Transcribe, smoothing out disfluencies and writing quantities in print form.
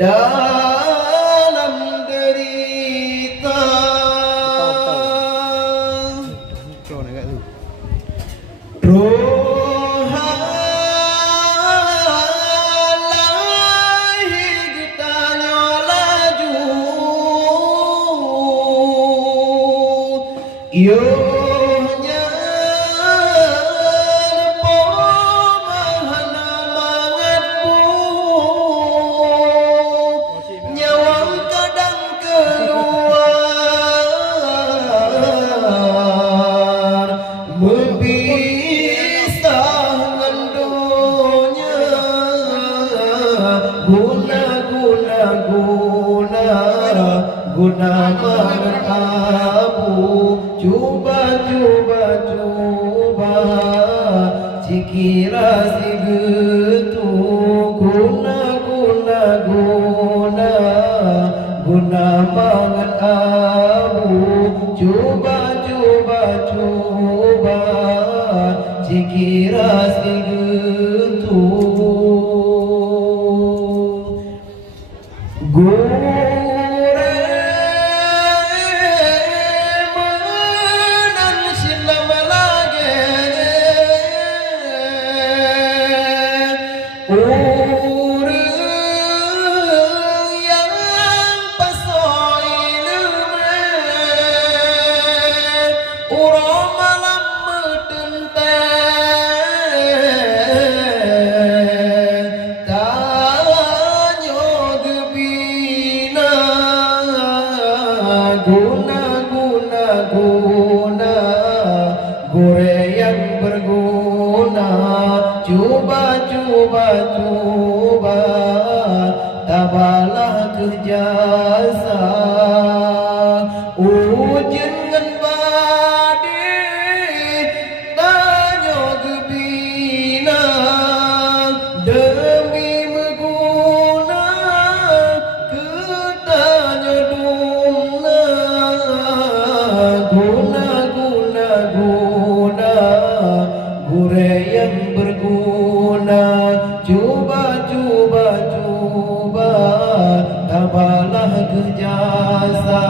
dalam derita. Yo nyarpo mahana mangatku, nyawang kadang keluar, berpisah ngendonya, guna mengabu. Coba Cikira si getu guna mangat abu. Coba Cikira si getu gore yang berguna. Coba tabalah kejasa ujengan badi tanyo gebina demi meguna ketanyo dumna guna gure yang berguna. Coba tabalah kejasa